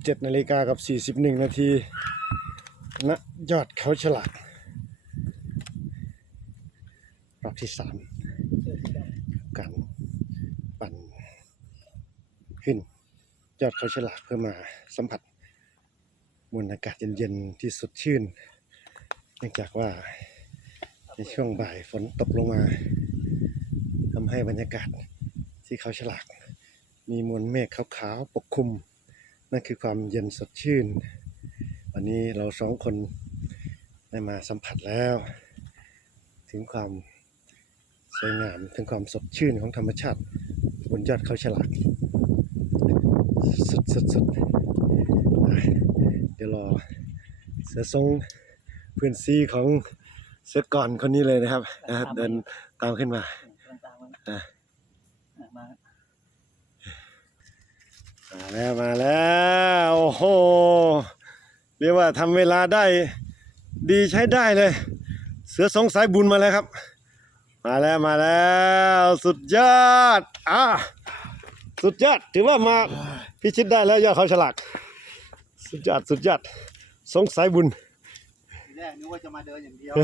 17นาฬิกากับ 41 นาทีณยอดเขาฉลากรอบที่สามการปั่นขึ้น ยอดเขาฉลากเพื่อมาสัมผัสมวลอากาศเย็นๆ ที่สดชื่น เนื่องจากว่าในช่วงบ่ายฝนตกลงมาทำให้บรรยากาศที่เขาฉลาก มีมวลเมฆขาวๆปกคลุม นั่นคือความเย็นสดชื่น วันนี้เราสองคนได้มาสัมผัสแล้ว ถึงความสวยงามถึงความสดชื่นของธรรมชาติบนยอดเขาฉลากสุดสุดสุดอะเดี๋ยวรอเสือทรงเพื่อนซีของเสือก่อนคนนี้เลยนะครับนะเดินตามขึ้นมาตามมันอะอะมามาแล้วมาแล้วโอ้โห เรียกว่าทำเวลาได้ดีใช้ได้เลย เสือสองสายบุญมาแล้วครับ มาแล้วมาแล้วสุดยอดอะสุดยอดถือว่ามาพิชิตได้แล้วยอดเขาฉลากสุดยอดสุดยอดสองสายบุญ ทีแรกนึกว่าจะมาเดินอย่างเดียว